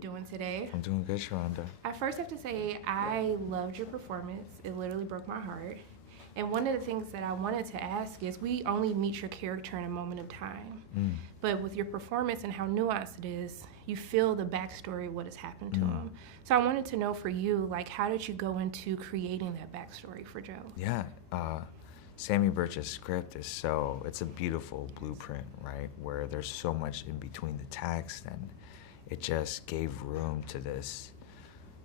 doing today? I'm doing good, Sharonda. I first have to say I loved your performance. It literally broke my heart. And one of the things that I wanted to ask is we only meet your character in a moment of time. But with your performance and how nuanced it is, you feel the backstory of what has happened to him. So I wanted to know for you, like, how did you go into creating that backstory for Joe? Yeah, Samy Burch's script is it's a beautiful blueprint, right? Where there's so much in between the text, and it just gave room to this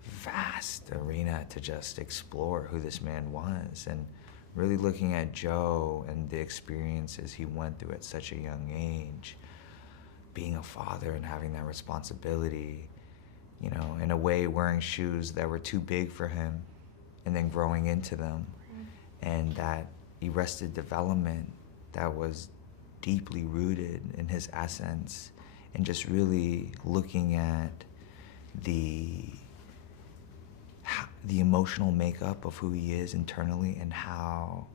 vast arena to just explore who this man was, and really looking at Joe and the experiences he went through at such a young age, being a father and having that responsibility, you know, in a way wearing shoes that were too big for him and then growing into them, and that arrested development that was deeply rooted in his essence, and just really looking at the emotional makeup of who he is internally and how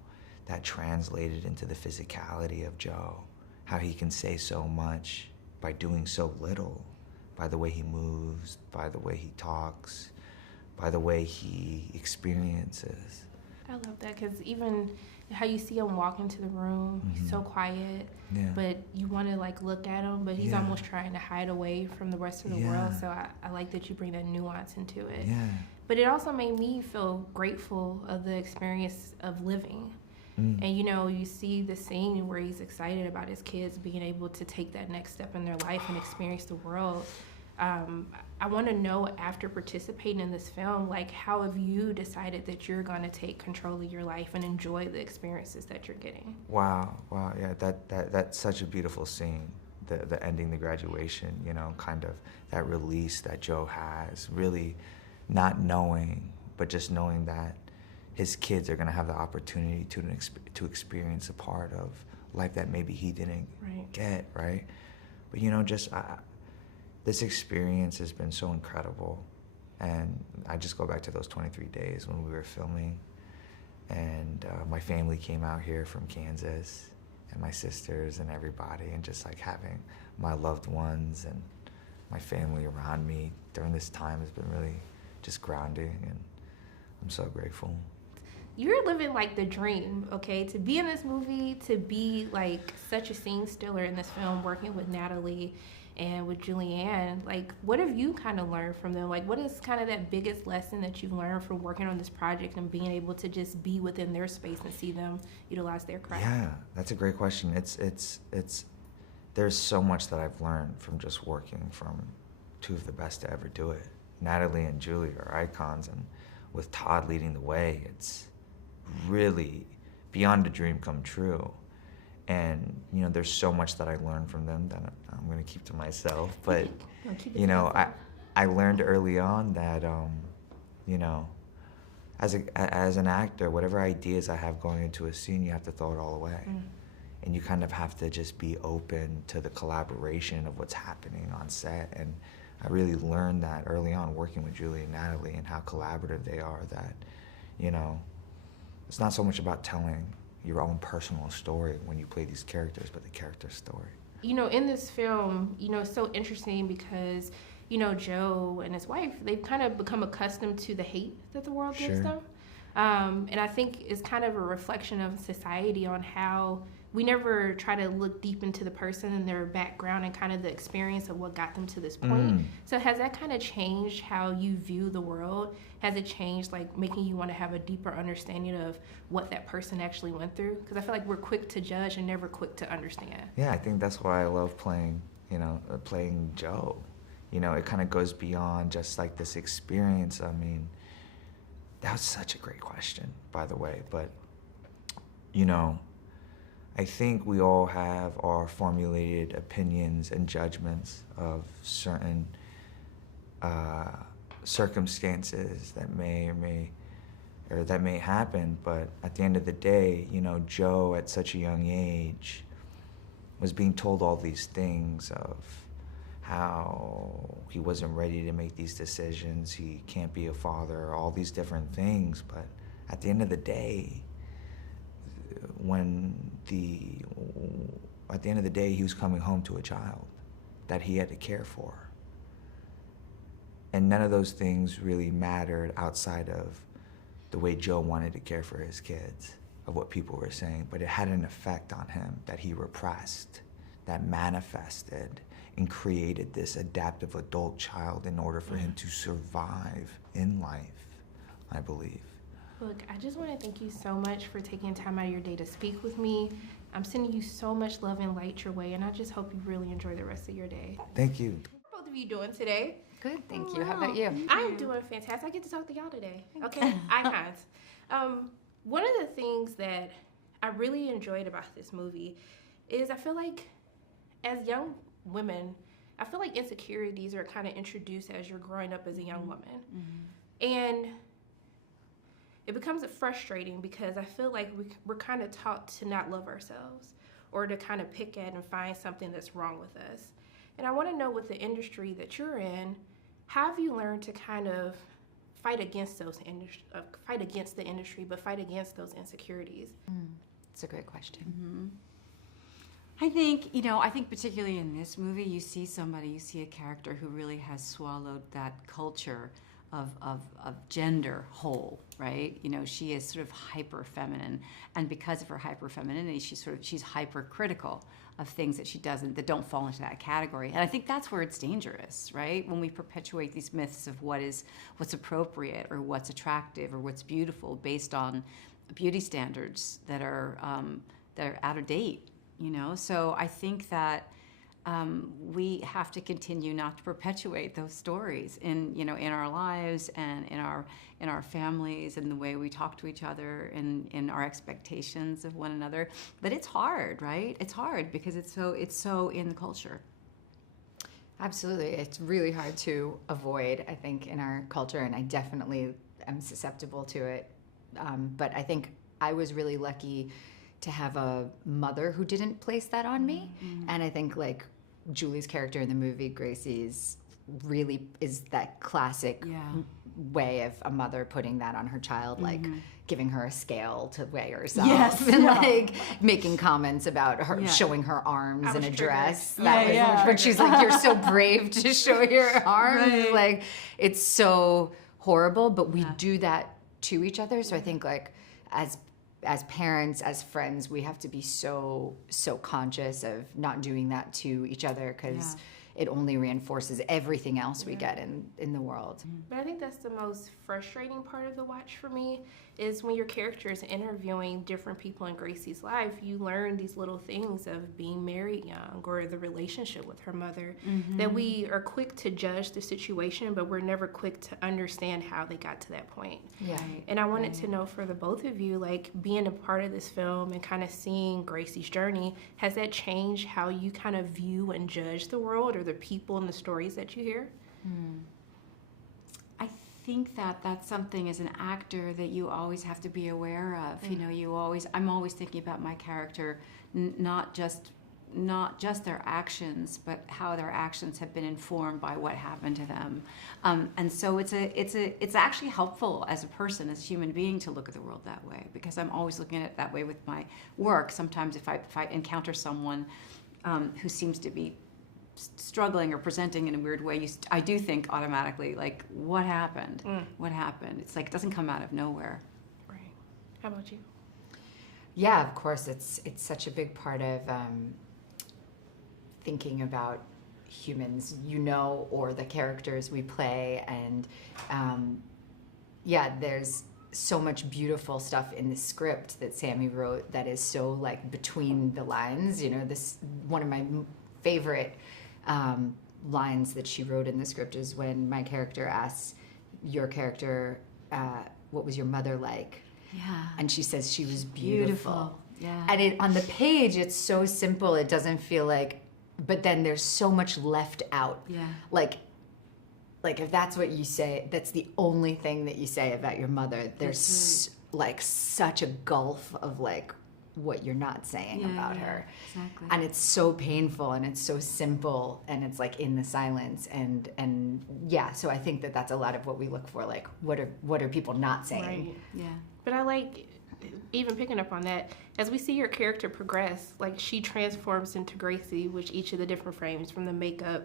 that translated into the physicality of Joe, how he can say so much by doing so little, by the way he moves, by the way he talks, by the way he experiences. I love that, because even how you see him walk into the room, he's so quiet, but you want to like look at him, but he's almost trying to hide away from the rest of the world. So I like that you bring that nuance into it. But it also made me feel grateful of the experience of living. And you know, you see the scene where he's excited about his kids being able to take that next step in their life and experience the world. I want to know, after participating in this film, like, how have you decided that you're going to take control of your life and enjoy the experiences that you're getting? Wow, yeah, that's such a beautiful scene. The ending, the graduation, you know, kind of that release that Joe has, really not knowing, but just knowing that his kids are going to have the opportunity to experience a part of life that maybe he didn't get, right? But, you know, just this experience has been so incredible. And I just go back to those 23 days when we were filming, and my family came out here from Kansas, and my sisters and everybody, and just like having my loved ones and my family around me during this time has been really just grounding, and I'm so grateful. You're living like the dream, okay? To be in this movie, to be like such a scene stealer in this film, working with Natalie and with Julianne, like, what have you kind of learned from them? Like, what is kind of that biggest lesson that you've learned from working on this project and being able to just be within their space and see them utilize their craft? Yeah, that's a great question. There's so much that I've learned from just working from two of the best to ever do it. Natalie and Julie are icons, and with Todd leading the way, it's really beyond a dream come true. And, you know, there's so much that I learned from them that I'm going to keep to myself. But, you know, I learned early on that, you know, as an actor, whatever ideas I have going into a scene, you have to throw it all away. And you kind of have to just be open to the collaboration of what's happening on set. And I really learned that early on working with Julie and Natalie, and how collaborative they are, that, you know, it's not so much about telling your own personal story when you play these characters, but the character story. You know, in this film, you know, it's so interesting because, you know, Joe and his wife, they've kind of become accustomed to the hate that the world gives them. And I think it's kind of a reflection of society on how we never try to look deep into the person and their background and kind of the experience of what got them to this point. So has that kind of changed how you view the world? Has it changed, like, making you want to have a deeper understanding of what that person actually went through? Because I feel like we're quick to judge and never quick to understand. Yeah, I think that's why I love playing, you know, playing Joe. You know, it kind of goes beyond just like this experience. I mean, that was such a great question, by the way. But, you know, I think we all have our formulated opinions and judgments of certain circumstances that may happen. But at the end of the day, you know, Joe at such a young age was being told all these things of how he wasn't ready to make these decisions, he can't be a father, all these different things. But at the end of the day, at the end of the day, he was coming home to a child that he had to care for. And none of those things really mattered outside of the way Joe wanted to care for his kids, of what people were saying. But it had an effect on him that he repressed, that manifested and created this adaptive adult child in order for him to survive in life, I believe. Look, I just want to thank you so much for taking time out of your day to speak with me. I'm sending you so much love and light your way, and I just hope you really enjoy the rest of your day. Thank you. How are both of you doing today? Good, thank you. How about you? I'm doing fantastic. I get to talk to y'all today. Okay, icons. One of the things that I really enjoyed about this movie is I feel like as young women, I feel like insecurities are kind of introduced as you're growing up as a young woman. And it becomes frustrating because I feel like we're kind of taught to not love ourselves or to kind of pick at and find something that's wrong with us. And I want to know, with the industry that you're in, how have you learned to kind of fight against the industry, but fight against those insecurities? It's a great question. I think, I think particularly in this movie, you see a character who really has swallowed that culture of gender whole, right? She is sort of hyper feminine, and because of her hyper femininity, she's hypercritical of things that don't fall into that category. And I think that's where it's dangerous, right? When we perpetuate these myths of what's appropriate or what's attractive or what's beautiful based on beauty standards that are out of date, So I think that we have to continue not to perpetuate those stories in our lives and in our families and the way we talk to each other and in our expectations of one another. But it's hard, right? It's hard because it's so in the culture. Absolutely. It's really hard to avoid, I think, in our culture, and I definitely am susceptible to it. But I think I was really lucky to have a mother who didn't place that on me. And I think like Julie's character in the movie, Gracie's, really is that classic way of a mother putting that on her child, like giving her a scale to weigh herself and like making comments about her, showing her arms in a dress. But she's like, you're so brave to show your arms. Right. Like, it's so horrible, but we do that to each other. So I think like as parents, as friends, we have to be so conscious of not doing that to each other, because it only reinforces everything else we get in the world. But I think that's the most frustrating part of the watch for me, is when your character is interviewing different people in Gracie's life, you learn these little things of being married young or the relationship with her mother, that we are quick to judge the situation, but we're never quick to understand how they got to that point. And I wanted to know, for the both of you, like, being a part of this film and kind of seeing Gracie's journey, has that changed how you kind of view and judge the world or the people and the stories that you hear? I think that's something as an actor that you always have to be aware of. I'm always thinking about my character, not just their actions, but how their actions have been informed by what happened to them. And so it's actually helpful as a person, as a human being, to look at the world that way, because I'm always looking at it that way with my work. Sometimes if I encounter someone who seems to be struggling or presenting in a weird way, I do think automatically, like, what happened? What happened? It's like, it doesn't come out of nowhere. Right. How about you? Yeah, of course, it's such a big part of thinking about humans, or the characters we play. And there's so much beautiful stuff in the script that Samy wrote that is so, like, between the lines. This one of my favorite lines that she wrote in the script is when my character asks your character, what was your mother like? And she says she was beautiful. And on the page, it's so simple. It doesn't feel like, but then there's so much left out. Like if that's what you say, that's the only thing that you say about your mother, there's like such a gulf of like what you're not saying about her. Exactly. And it's so painful and it's so simple and it's like in the silence and so I think that that's a lot of what we look for, like what are people not saying. But I like, even picking up on that, as we see your character progress, like, she transforms into Gracie with each of the different frames, from the makeup,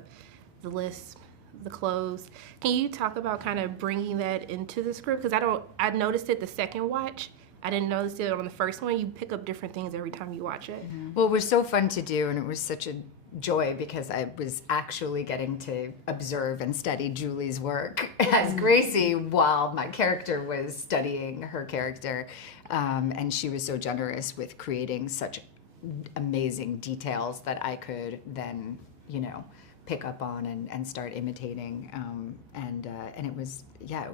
the lisp, the clothes. Can you talk about kind of bringing that into the script? Because I noticed it the second watch. I didn't notice it on the first one. You pick up different things every time you watch it. Well, it was so fun to do, and it was such a joy because I was actually getting to observe and study Julie's work as Gracie while my character was studying her character. And she was so generous with creating such amazing details that I could then, pick up on and start imitating. And it was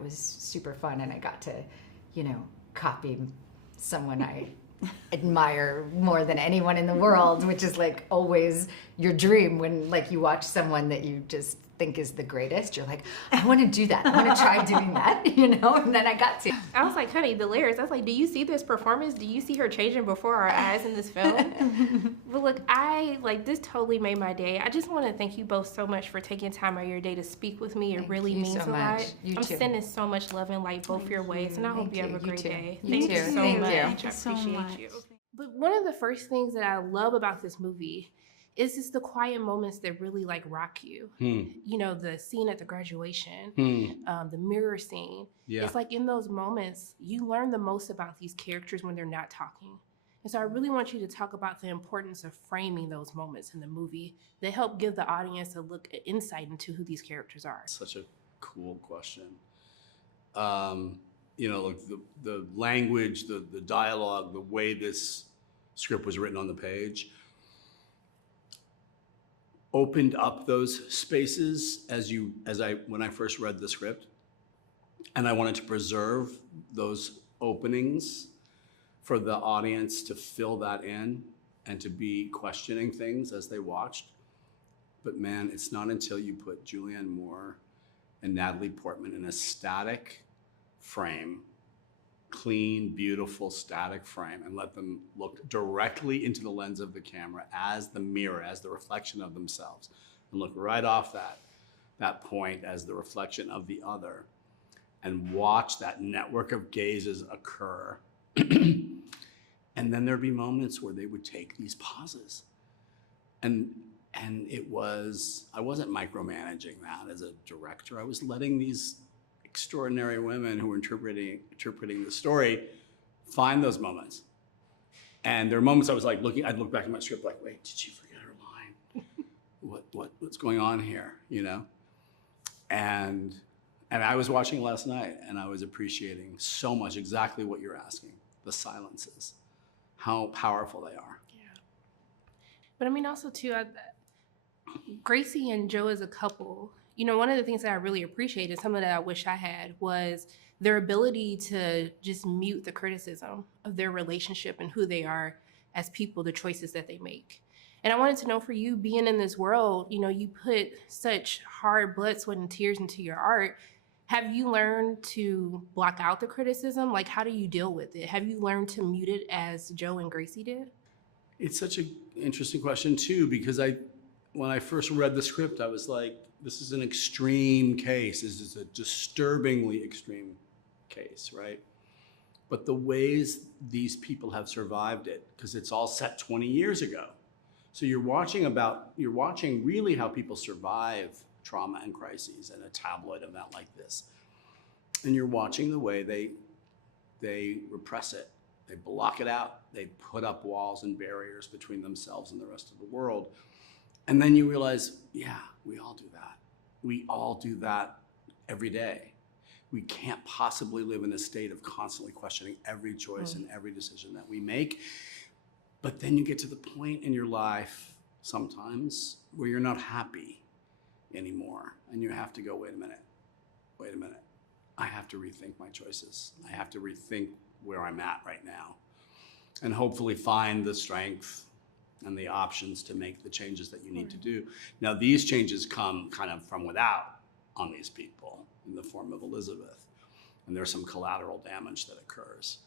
super fun. And I got to, copy someone I admire more than anyone in the world, which is like always your dream when like you watch someone that you just think is the greatest. You're like, I want to do that. I want to try doing that, and then I got to. I was like, honey, the lyrics. I was like, do you see this performance? Do you see her changing before our eyes in this film? But look, this totally made my day. I just want to thank you both so much for taking time out of your day to speak with me. It really means a lot. I'm sending so much love and light both your ways, and I hope you have a great day. Thank you so much. I appreciate you. But one of the first things that I love about this movie is just the quiet moments that really rock you. The scene at the graduation, the mirror scene. Yeah. It's like in those moments, you learn the most about these characters when they're not talking. And so I really want you to talk about the importance of framing those moments in the movie that help give the audience insight into who these characters are. Such a cool question. The language, the dialogue, the way this script was written on the page opened up those spaces when I first read the script, and I wanted to preserve those openings for the audience to fill that in and to be questioning things as they watched. But man, it's not until you put Julianne Moore and Natalie Portman in a static frame, clean, beautiful static frame, and let them look directly into the lens of the camera as the mirror, as the reflection of themselves, and look right off that point as the reflection of the other, and watch that network of gazes occur. And then there'd be moments where they would take these pauses. And I wasn't micromanaging that as a director. I was letting these extraordinary women who were interpreting the story find those moments. And there are moments I was like I'd look back at my script like, wait, did she forget her line? What's going on here, And I was watching last night, and I was appreciating so much exactly what you're asking, the silences, how powerful they are. Yeah. But I mean, also too, Gracie and Joe as a couple, one of the things that I really appreciated, something that I wish I had, was their ability to just mute the criticism of their relationship and who they are as people, the choices that they make. And I wanted to know, for you being in this world, you put such hard blood, sweat, and tears into your art. Have you learned to block out the criticism? How do you deal with it? Have you learned to mute it as Joe and Gracie did? It's such an interesting question too, because when I first read the script, I was like, this is an extreme case. This is a disturbingly extreme case, right? But the ways these people have survived it, because it's all set 20 years ago. So you're watching really how people survive trauma and crises in a tabloid event like this. And you're watching the way they repress it. They block it out. They put up walls and barriers between themselves and the rest of the world. And then you realize, yeah, we all do that. We all do that every day. We can't possibly live in a state of constantly questioning every choice and every decision that we make. But then you get to the point in your life sometimes where you're not happy anymore. And you have to go, wait a minute. I have to rethink my choices. I have to rethink where I'm at right now. And hopefully find the strength and the options to make the changes that you need to do. Now, these changes come kind of from without on these people in the form of Elizabeth. And there's some collateral damage that occurs.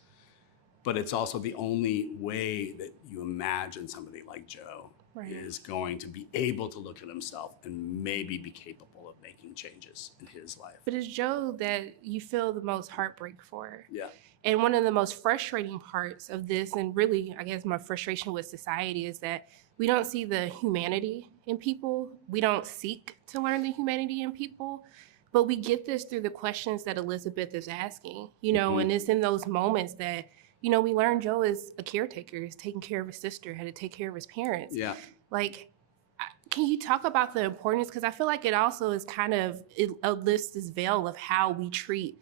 But it's also the only way that you imagine somebody like Joe is going to be able to look at himself and maybe be capable of making changes in his life. But it's Joe that you feel the most heartbreak for. Yeah. And one of the most frustrating parts of this, and really, I guess my frustration with society, is that we don't see the humanity in people. We don't seek to learn the humanity in people, but we get this through the questions that Elizabeth is asking, you know, and it's in those moments that, you know, we learn Joe is a caretaker, he's taking care of his sister, had to take care of his parents. Yeah. Like, can you talk about the importance? Because I feel like it also is kind of, it lifts this veil of how we treat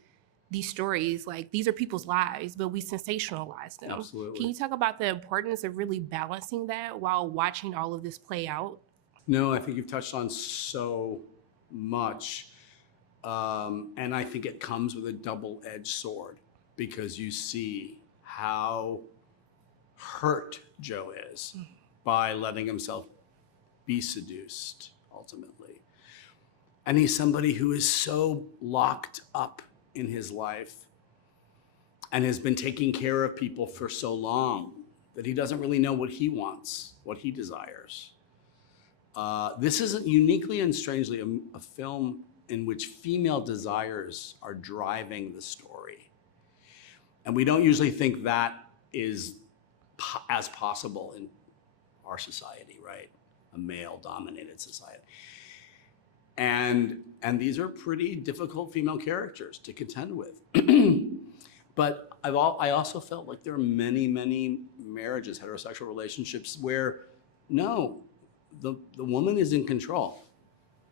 these stories. Like, these are people's lives, but we sensationalize them. Absolutely. Can you talk about the importance of really balancing that while watching all of this play out? No, I think you've touched on so much. And I think it comes with a double-edged sword, because you see how hurt Joe is by letting himself be seduced, ultimately. And he's somebody who is so locked up in his life and has been taking care of people for so long that he doesn't really know what he wants, what he desires. This isn't uniquely and strangely a film in which female desires are driving the story. And we don't usually think that is as possible in our society, right? A male-dominated society. And these are pretty difficult female characters to contend with. But I also felt like there are many, many marriages, heterosexual relationships, where no, the woman is in control.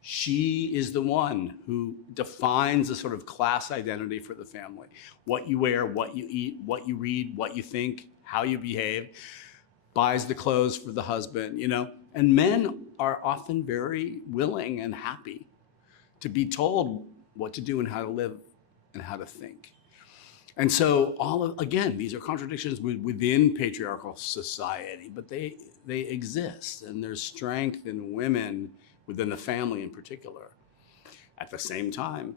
She is the one who defines a sort of class identity for the family. What you wear, what you eat, what you read, what you think, how you behave, buys the clothes for the husband, you know? And men are often very willing and happy to be told what to do and how to live and how to think. And so again, these are contradictions within patriarchal society, but they exist, and there's strength in women within the family in particular. At the same time,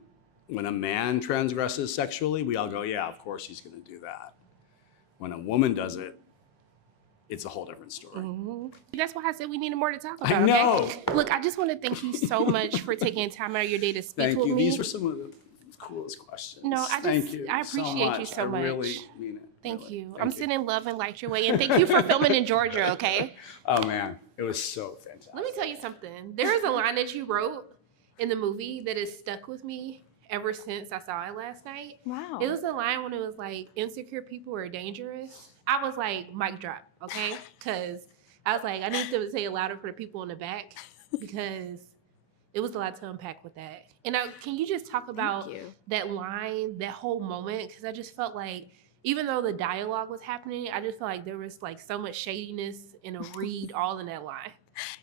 when a man transgresses sexually, we all go, yeah, of course he's gonna do that. When a woman does it, it's a whole different story. Mm-hmm. That's why I said we needed more to talk about. I know. Okay? Look, I just want to thank you so much for taking time out of your day to speak with me. These were some of the coolest questions. No, Thank you I appreciate you so much. I really mean it. Thank really. you. Thank I'm you. sending love and light your way. And thank you for filming in Georgia, okay? Oh man, it was so fantastic. Let me tell you something. There is a line that you wrote in the movie that has stuck with me ever since I saw it last night. Wow. It was a line when it was like, insecure people are dangerous. I was like, mic drop, okay? Because I was like, I need to say it louder for the people in the back, because it was a lot to unpack with that. And can you just talk about that line, that whole moment? Because I just felt like, even though the dialogue was happening, I just felt like there was like so much shadiness and a read all in that line.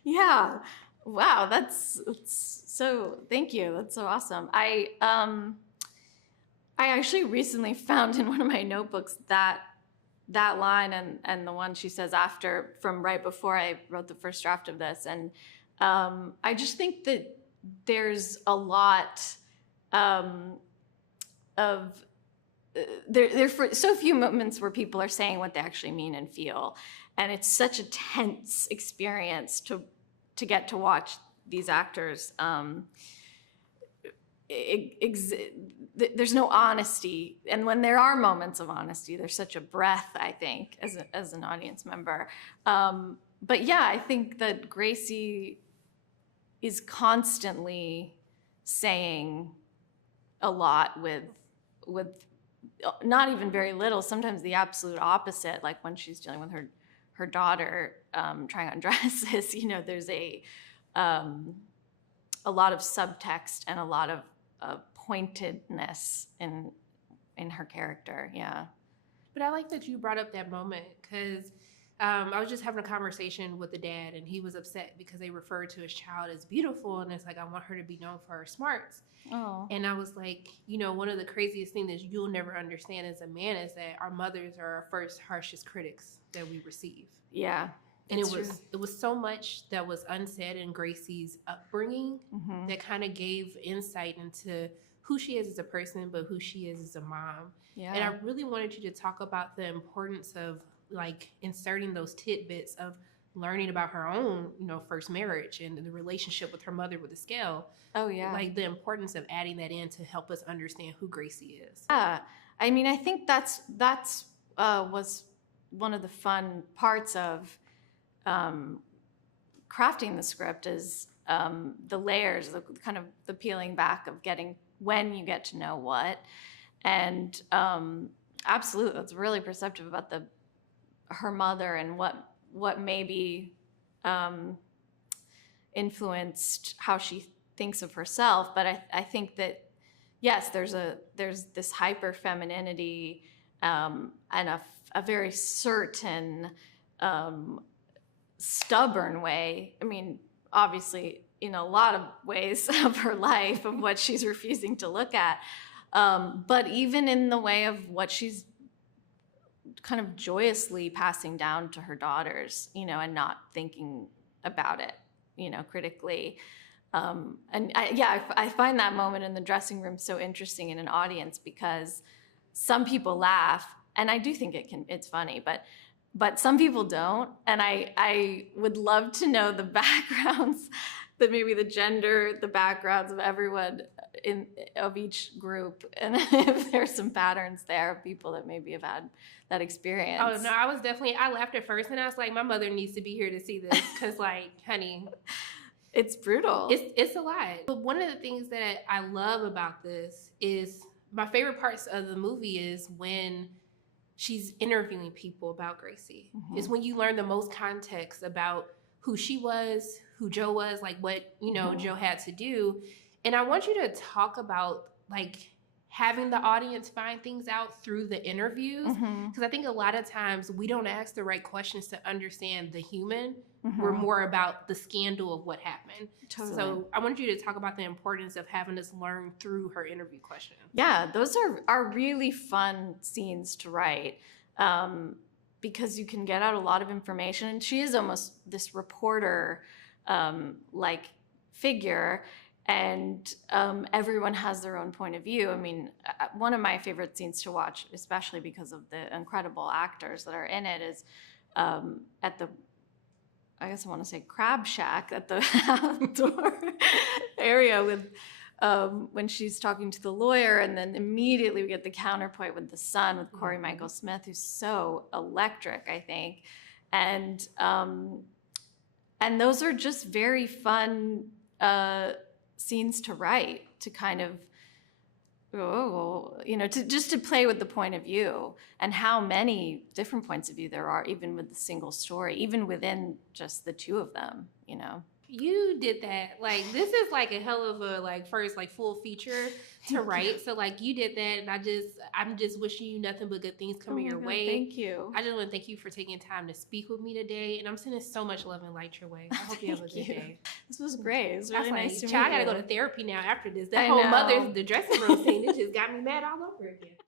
Yeah. Wow. That's so, thank you. That's so awesome. I actually recently found in one of my notebooks that line and the one she says after, from right before I wrote the first draft of this. And I just think that there's a lot of there for so few moments where people are saying what they actually mean and feel, and it's such a tense experience to get to watch these actors. There's no honesty, and when there are moments of honesty, there's such a breath, I think, as an audience member. But yeah, I think that Gracie is constantly saying a lot with not even very little, sometimes the absolute opposite, like when she's dealing with her daughter trying on dresses, you know, there's a lot of subtext and a lot of pointedness in her character. Yeah. But I like that you brought up that moment, because I was just having a conversation with the dad, and he was upset because they referred to his child as beautiful, and it's like, I want her to be known for her smarts. Oh. And I was like, you know, one of the craziest things that you'll never understand as a man is that our mothers are our first harshest critics that we receive. Yeah. And it was so much that was unsaid in Gracie's upbringing that kind of gave insight into who she is as a person, but who she is as a mom. Yeah. And I really wanted you to talk about the importance of like inserting those tidbits of learning about her own, first marriage and the relationship with her mother with the scale. Oh yeah. Like the importance of adding that in to help us understand who Gracie is. Yeah. I mean, I think that's was one of the fun parts of crafting the script is the layers, the kind of the peeling back of getting when you get to know what. And absolutely, that's really perceptive about her mother and what maybe influenced how she thinks of herself. But I think that yes, there's this hyper femininity and a very certain stubborn way. I mean, obviously, in a lot of ways of her life, of what she's refusing to look at. But even in the way of what she's kind of joyously passing down to her daughters, and not thinking about it, critically. And I find that moment in the dressing room so interesting in an audience because some people laugh, and I do think it's funny, but some people don't. And I would love to know the backgrounds, that maybe the gender, the backgrounds of everyone of each group, and if there's some patterns there of people that maybe have had that experience. Oh no, I laughed at first, and I was like, my mother needs to be here to see this, because like, honey, it's brutal. It's a lot. But one of the things that I love about this is my favorite parts of the movie is when she's interviewing people about Gracie. Mm-hmm. It's when you learn the most context about who she was, who Joe was, like what, Joe had to do. And I want you to talk about like having the audience find things out through the interviews. Because I think a lot of times we don't ask the right questions to understand the human. We're more about the scandal of what happened. Totally. So I want you to talk about the importance of having us learn through her interview questions. Yeah, those are really fun scenes to write. Because you can get out a lot of information. And she is almost this reporter like figure, and everyone has their own point of view. I mean, one of my favorite scenes to watch, especially because of the incredible actors that are in it, is at the, I guess I want to say Crab Shack, at the outdoor area with when she's talking to the lawyer, and then immediately we get the counterpoint with the son, with Corey Michael Smith, who's so electric, I think. And those are just very fun scenes to write, to kind of, to play with the point of view and how many different points of view there are, even with the single story, even within just the two of them, You did that. Like, this is like a hell of a first full feature to write. So you did that, and I'm just wishing you nothing but good things coming your way. Thank you. I just want to thank you for taking time to speak with me today, and I'm sending so much love and light your way. I hope you have a good day. This was great. It was really nice to meet you. I gotta go to therapy now after this. That whole mother's the dressing room scene, it just got me mad all over again.